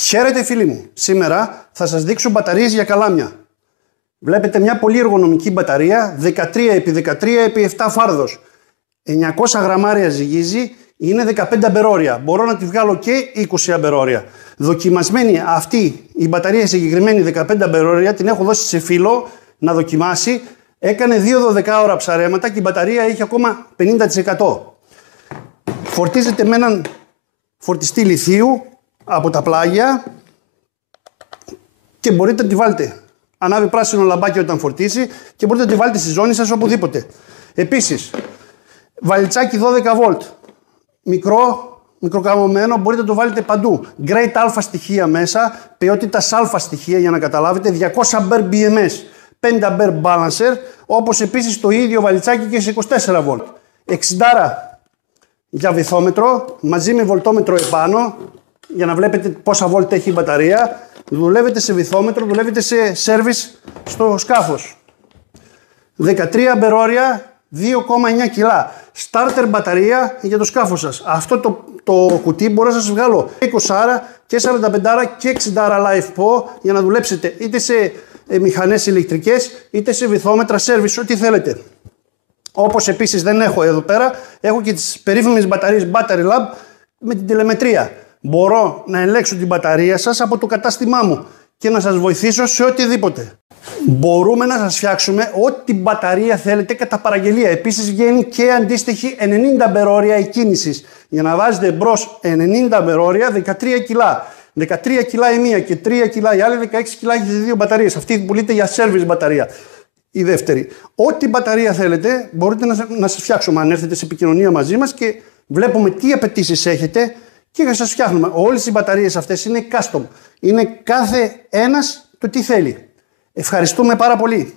Χαίρετε φίλοι μου, σήμερα θα σας δείξω μπαταρίες για καλάμια. Βλέπετε μια πολύ εργονομική μπαταρία 13x13x7 φάρδος. 900 γραμμάρια ζυγίζει, είναι 15 αμπερόρια. Μπορώ να τη βγάλω και 20 αμπερόρια. Δοκιμασμένη αυτή η μπαταρία συγκεκριμένη 15 αμπερόρια, την έχω δώσει σε φίλο να δοκιμάσει. Έκανε 2 12 ώρα ψαρέματα και η μπαταρία έχει ακόμα 50%. Φορτίζεται με έναν φορτιστή λιθίου από τα πλάγια και μπορείτε να τη βάλετε. Ανάβει πράσινο λαμπάκι όταν φορτίσει και μπορείτε να τη βάλετε στη ζώνη σας οπουδήποτε. Επίσης, βαλιτσάκι 12V, μικροκαμωμένο, μπορείτε να το βάλετε παντού. Great αλφα στοιχεία μέσα, ποιότητας αλφα στοιχεία για να καταλάβετε, 200 αμπέρ BMS, 5 αμπέρ balancer, όπως επίσης το ίδιο βαλιτσάκι και σε 24V. 60 για βυθόμετρο, μαζί με βολτόμετρο επάνω, για να βλέπετε πόσα βόλτ έχει η μπαταρία. Δουλεύετε σε βυθόμετρο, δουλεύετε σε service στο σκάφος. 13 αμπερόρια, 2,9 κιλά. Starter μπαταρία για το σκάφος σας. Αυτό το κουτί μπορώ να σας βγάλω 20 και 45 και 60 live po για να δουλέψετε είτε σε μηχανές ηλεκτρικές είτε σε βυθόμετρα service, ό,τι θέλετε. Όπως επίσης δεν έχω εδώ πέρα, έχω και τις περίφημες μπαταρίες Battery Lab με την τηλεμετρία. Μπορώ να ελέγξω την μπαταρία σας από το κατάστημά μου και να σας βοηθήσω σε οτιδήποτε. Μπορούμε να σας φτιάξουμε ό,τι μπαταρία θέλετε κατά παραγγελία. Επίσης βγαίνει και αντίστοιχη 90 αμπερόρια εκκίνησης. Για να βάζετε μπρος 90 αμπερόρια, 13 κιλά. 13 κιλά η μία και 3 κιλά η άλλη, 16 κιλά έχετε δύο μπαταρίες. Αυτή πουλείται για service μπαταρία. Η δεύτερη. Ό,τι μπαταρία θέλετε μπορείτε να σας φτιάξουμε αν έρθετε σε επικοινωνία μαζί μας και βλέπουμε τι απαιτήσεις έχετε και θα σας φτιάχνουμε. Όλες οι μπαταρίες αυτές είναι custom. Είναι κάθε ένας το τι θέλει. Ευχαριστούμε πάρα πολύ.